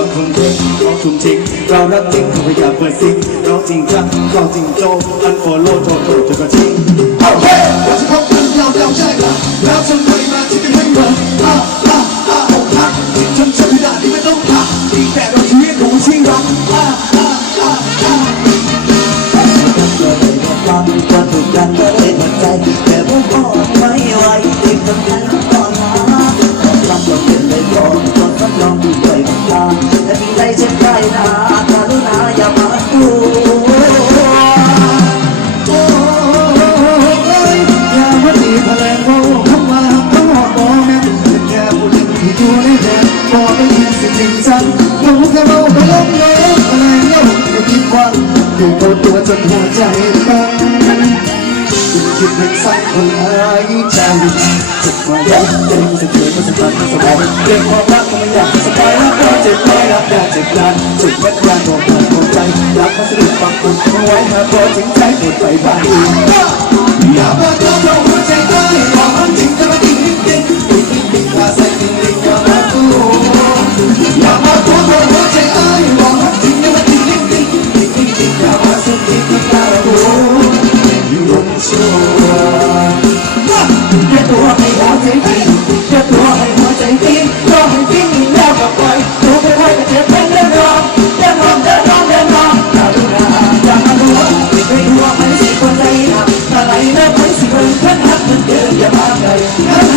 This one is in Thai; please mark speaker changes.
Speaker 1: เราคงเมเทเราทุ่มทิ้งเรารักจริงเขาพยายามเปิดซิงเราจริงจังเรจริงโจอันฟอลโล่โจโจจะกระชิง ดตัวจนหัวใจตั้งคิดเป็นสักคนหายใจจุดมาแล้วเองจะเจอมาสักครั้งสบายเรื่องความรักก็ไม่อยากสบายแล้วก็เจ็บไม่รักอยากเจ็บนานจุดเม็ดยาบอกผ่านหัวใจรักมาสะดุดฟังคุณเอาไว้หากพอจริงใจหมดไปบ้างอย่ามาเจอเราหัวใจ ปิ้งให้หัวใจ้งให้ปิ้งอีกล้
Speaker 2: วก็ปล่ย
Speaker 1: ตัวไปไว้กับเธอเพ่งเดินรอเด
Speaker 2: ินรอเดินรอเดินรอตาดูราตามาดู
Speaker 1: ไม่รู้ว่ามันสิคนใจหัตาไลเลิกไม่สิเพื่อนหักมันเดินอย่าพา
Speaker 2: ไ
Speaker 1: ป